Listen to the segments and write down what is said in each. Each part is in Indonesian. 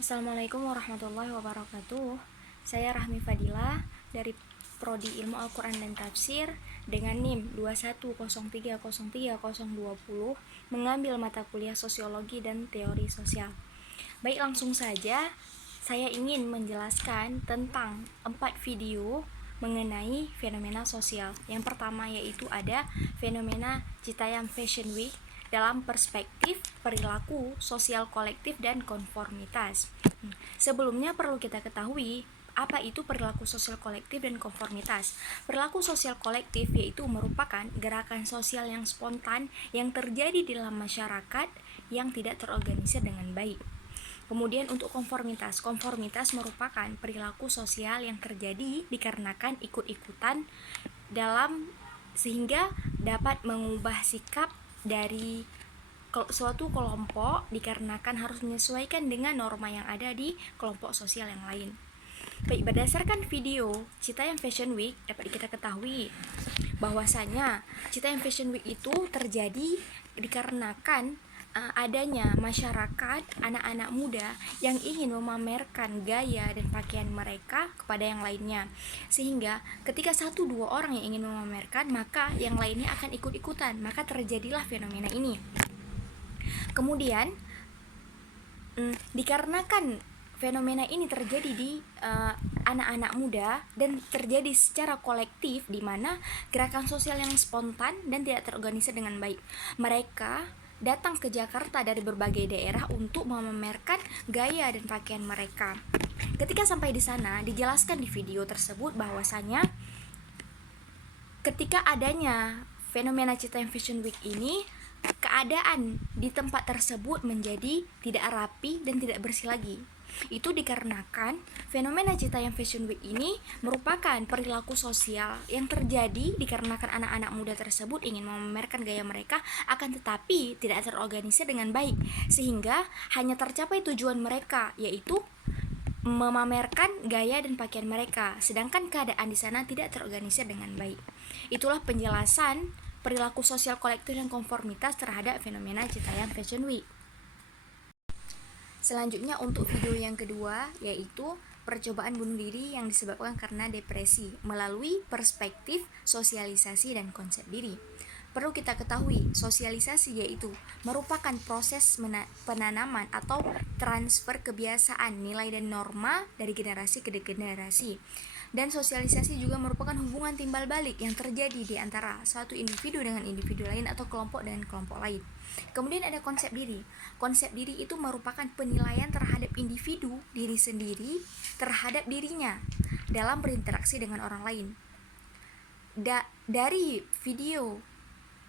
Assalamualaikum warahmatullahi wabarakatuh. Saya Rahmi Fadila dari Prodi Ilmu Al-Quran dan Tafsir dengan NIM 210303020 mengambil mata kuliah Sosiologi dan Teori Sosial. Baik, langsung saja saya ingin menjelaskan tentang 4 video mengenai fenomena sosial. Yang pertama yaitu ada fenomena Citayam Fashion Week dalam perspektif perilaku sosial kolektif dan konformitas. Sebelumnya perlu kita ketahui apa itu perilaku sosial kolektif dan konformitas. Perilaku sosial kolektif yaitu merupakan gerakan sosial yang spontan yang terjadi di dalam masyarakat yang tidak terorganisir dengan baik. Kemudian untuk konformitas merupakan perilaku sosial yang terjadi dikarenakan ikut-ikutan dalam sehingga dapat mengubah sikap dari suatu kelompok dikarenakan harus menyesuaikan dengan norma yang ada di kelompok sosial yang lain. Baik, berdasarkan video Citayam Fashion Week dapat kita ketahui bahwasanya Citayam Fashion Week itu terjadi dikarenakan adanya masyarakat anak-anak muda yang ingin memamerkan gaya dan pakaian mereka kepada yang lainnya, sehingga ketika 1-2 orang yang ingin memamerkan maka yang lainnya akan ikut-ikutan, maka terjadilah fenomena ini. Kemudian dikarenakan fenomena ini terjadi di anak-anak muda dan terjadi secara kolektif, di mana gerakan sosial yang spontan dan tidak terorganisir dengan baik. Mereka datang ke Jakarta dari berbagai daerah untuk memamerkan gaya dan pakaian mereka. Ketika sampai di sana, dijelaskan di video tersebut bahwasanya ketika adanya fenomena Citayam Fashion Week ini, keadaan di tempat tersebut menjadi tidak rapi dan tidak bersih lagi. Itu dikarenakan fenomena Citayam Fashion Week ini merupakan perilaku sosial yang terjadi dikarenakan anak-anak muda tersebut ingin memamerkan gaya mereka, akan tetapi tidak terorganisir dengan baik, sehingga hanya tercapai tujuan mereka, yaitu memamerkan gaya dan pakaian mereka, sedangkan keadaan di sana tidak terorganisir dengan baik. Itulah penjelasan perilaku sosial kolektif dan konformitas terhadap fenomena Citayam Fashion Week. Selanjutnya untuk video yang kedua yaitu percobaan bunuh diri yang disebabkan karena depresi melalui perspektif sosialisasi dan konsep diri. Perlu kita ketahui, sosialisasi yaitu merupakan proses penanaman atau transfer kebiasaan, nilai dan norma dari generasi ke generasi. Dan sosialisasi juga merupakan hubungan timbal balik yang terjadi di antara suatu individu dengan individu lain atau kelompok dengan kelompok lain. Kemudian ada konsep diri. Konsep diri itu merupakan penilaian terhadap individu diri sendiri terhadap dirinya dalam berinteraksi dengan orang lain. Dari video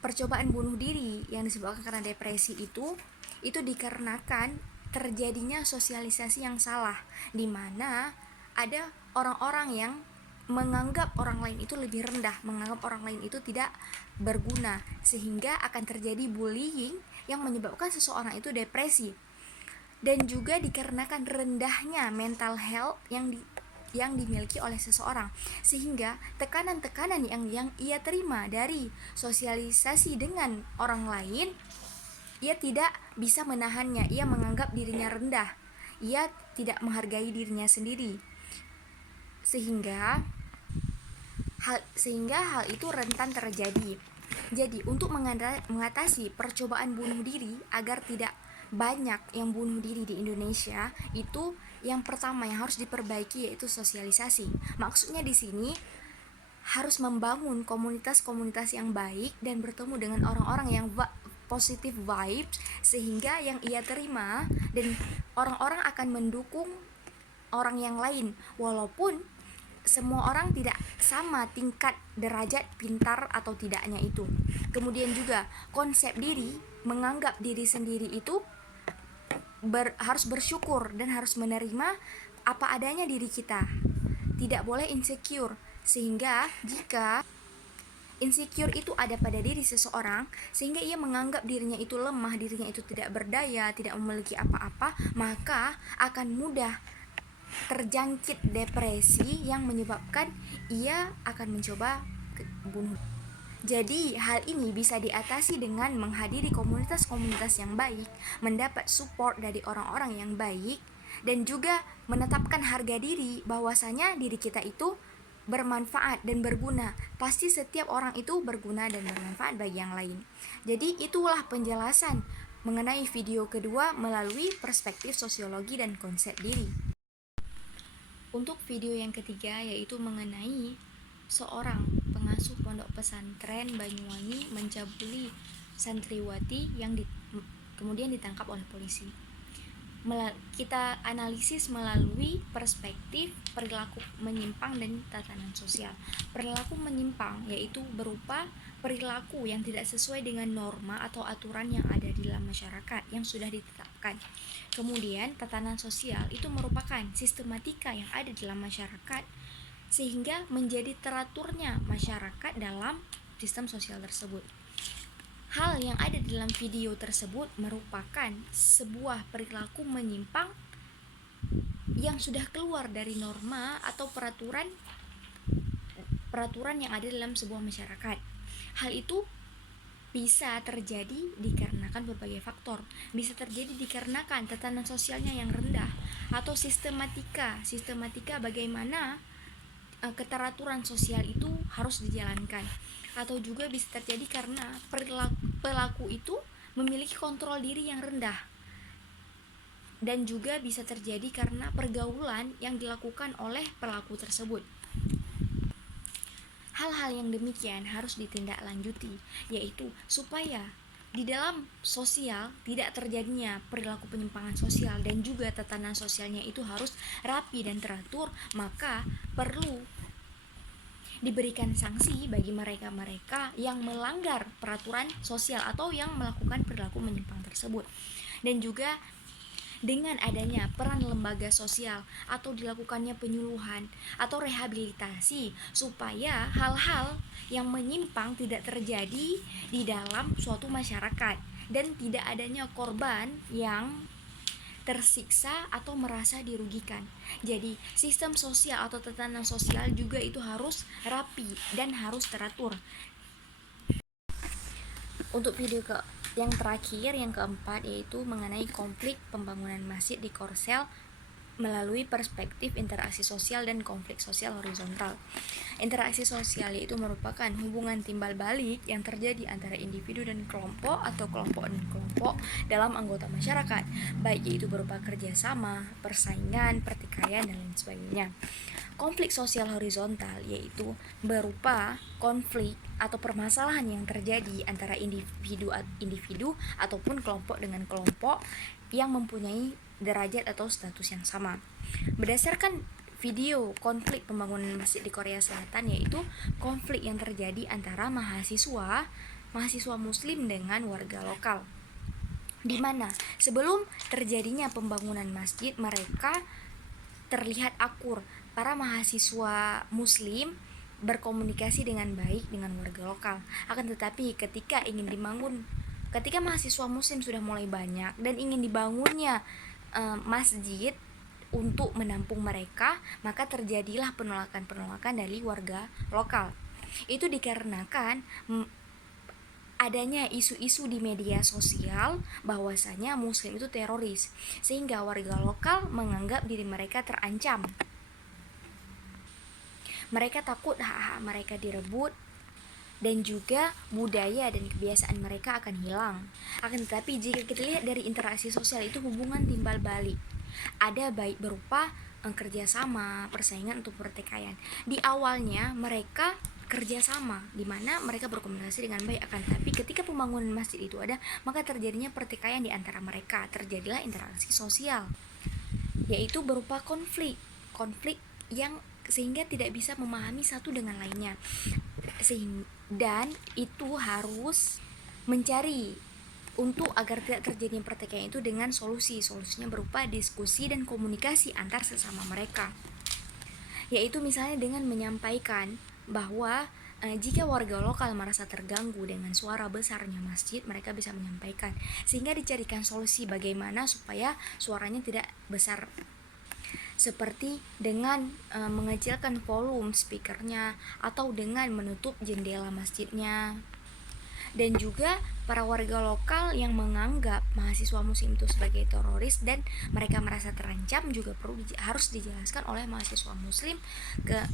percobaan bunuh diri yang disebabkan karena depresi itu dikarenakan terjadinya sosialisasi yang salah, di mana ada orang-orang yang menganggap orang lain itu lebih rendah, menganggap orang lain itu tidak berguna, sehingga akan terjadi bullying yang menyebabkan seseorang itu depresi. Dan juga dikarenakan rendahnya mental health yang dimiliki oleh seseorang, sehingga tekanan-tekanan yang ia terima dari sosialisasi dengan orang lain, ia tidak bisa menahannya, ia menganggap dirinya rendah, ia tidak menghargai dirinya sendiri, sehingga hal itu rentan terjadi. Jadi untuk mengatasi percobaan bunuh diri agar tidak banyak yang bunuh diri di Indonesia, itu yang pertama yang harus diperbaiki yaitu sosialisasi. Maksudnya di sini harus membangun komunitas-komunitas yang baik dan bertemu dengan orang-orang yang positive vibes, sehingga yang ia terima dan orang-orang akan mendukung orang yang lain, walaupun semua orang tidak sama tingkat derajat pintar atau tidaknya itu. Kemudian juga konsep diri, menganggap diri sendiri itu harus bersyukur dan harus menerima apa adanya diri kita, tidak boleh insecure, sehingga jika insecure itu ada pada diri seseorang sehingga ia menganggap dirinya itu lemah, dirinya itu tidak berdaya, tidak memiliki apa-apa, maka akan mudah terjangkit depresi yang menyebabkan ia akan mencoba bunuh. Jadi hal ini bisa diatasi dengan menghadiri komunitas-komunitas yang baik, mendapat support dari orang-orang yang baik, dan juga menetapkan harga diri bahwasanya diri kita itu bermanfaat dan berguna. Pasti setiap orang itu berguna dan bermanfaat bagi yang lain. Jadi itulah penjelasan mengenai video kedua melalui perspektif sosiologi dan konsep diri. Untuk video yang ketiga yaitu mengenai seorang pengasuh pondok pesantren Banyuwangi mencabuli santriwati yang kemudian ditangkap oleh polisi. Kita analisis melalui perspektif perilaku menyimpang dan tatanan sosial. Perilaku menyimpang yaitu berupa perilaku yang tidak sesuai dengan norma atau aturan yang ada di dalam masyarakat yang sudah ditetapkan. Kemudian tatanan sosial itu merupakan sistematika yang ada di dalam masyarakat sehingga menjadi teraturnya masyarakat dalam sistem sosial tersebut. Hal yang ada di dalam video tersebut merupakan sebuah perilaku menyimpang yang sudah keluar dari norma atau peraturan yang ada dalam sebuah masyarakat. Hal itu bisa terjadi dikarenakan berbagai faktor. Bisa terjadi dikarenakan tatanan sosialnya yang rendah atau sistematika bagaimana keteraturan sosial itu harus dijalankan, atau juga bisa terjadi karena pelaku itu memiliki kontrol diri yang rendah, dan juga bisa terjadi karena pergaulan yang dilakukan oleh pelaku tersebut. Hal-hal yang demikian harus ditindaklanjuti, yaitu supaya di dalam sosial tidak terjadinya perilaku penyimpangan sosial dan juga tatanan sosialnya itu harus rapi dan teratur. Maka perlu diberikan sanksi bagi mereka-mereka yang melanggar peraturan sosial atau yang melakukan perilaku menyimpang tersebut. Dan juga dengan adanya peran lembaga sosial atau dilakukannya penyuluhan atau rehabilitasi supaya hal-hal yang menyimpang tidak terjadi di dalam suatu masyarakat dan tidak adanya korban yang tersiksa atau merasa dirugikan. Jadi sistem sosial atau tatanan sosial juga itu harus rapi dan harus teratur. Untuk video yang terakhir, yang keempat, yaitu mengenai konflik pembangunan masjid di Korsel melalui perspektif interaksi sosial dan konflik sosial horizontal. Interaksi sosial yaitu merupakan hubungan timbal balik yang terjadi antara individu dan kelompok atau kelompok dan kelompok dalam anggota masyarakat, baik yaitu berupa kerjasama, persaingan, pertikaian, dan lain sebagainya. Konflik sosial horizontal yaitu berupa konflik atau permasalahan yang terjadi antara individu ataupun kelompok dengan kelompok yang mempunyai derajat atau status yang sama. Berdasarkan video konflik pembangunan masjid di Korea Selatan, yaitu konflik yang terjadi antara mahasiswa muslim dengan warga lokal, di mana sebelum terjadinya pembangunan masjid mereka terlihat akur. Para mahasiswa muslim berkomunikasi dengan baik dengan warga lokal. Akan tetapi ketika mahasiswa muslim sudah mulai banyak dan ingin dibangunnya masjid untuk menampung mereka, maka terjadilah penolakan dari warga lokal. Itu dikarenakan adanya isu-isu di media sosial bahwasanya muslim itu teroris, sehingga warga lokal menganggap diri mereka terancam. Mereka takut hak-hak mereka direbut dan juga budaya dan kebiasaan mereka akan hilang. Akan tetapi jika kita lihat dari interaksi sosial itu hubungan timbal balik. Ada baik berupa kerjasama, persaingan untuk pertikaian. Di awalnya mereka kerjasama, di mana mereka berkomunikasi dengan baik. Akan tetapi ketika pembangunan masjid itu ada, maka terjadinya pertikaian di antara mereka. Terjadilah interaksi sosial, yaitu berupa konflik yang sehingga tidak bisa memahami satu dengan lainnya. Dan itu harus mencari untuk agar tidak terjadi pertikaian itu dengan solusinya berupa diskusi dan komunikasi antar sesama mereka, yaitu misalnya dengan menyampaikan bahwa jika warga lokal merasa terganggu dengan suara besarnya masjid, mereka bisa menyampaikan sehingga dicarikan solusi bagaimana supaya suaranya tidak besar, seperti dengan mengecilkan volume speakernya atau dengan menutup jendela masjidnya. dan juga para warga lokal yang menganggap mahasiswa muslim itu sebagai teroris dan mereka merasa terancam juga harus dijelaskan oleh mahasiswa muslim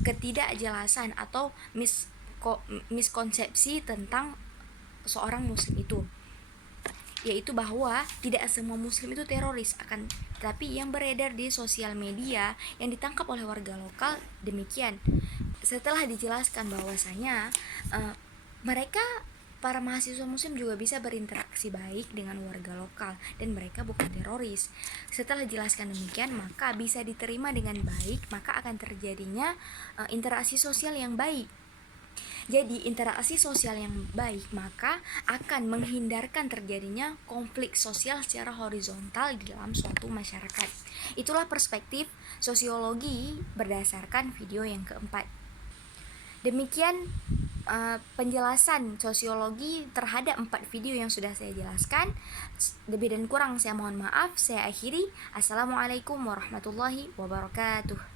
ketidakjelasan atau miskonsepsi tentang seorang muslim itu, yaitu bahwa tidak semua muslim itu teroris, tapi yang beredar di sosial media yang ditangkap oleh warga lokal demikian. Setelah dijelaskan bahwasanya mereka para mahasiswa muslim juga bisa berinteraksi baik dengan warga lokal dan mereka bukan teroris. Setelah dijelaskan demikian, maka bisa diterima dengan baik, maka akan terjadinya interaksi sosial yang baik. Jadi interaksi sosial yang baik maka akan menghindarkan terjadinya konflik sosial secara horizontal di dalam suatu masyarakat. Itulah perspektif sosiologi berdasarkan video yang keempat. Demikian penjelasan sosiologi terhadap 4 video yang sudah saya jelaskan. Lebih dan kurang saya mohon maaf. Saya akhiri. Assalamualaikum warahmatullahi wabarakatuh.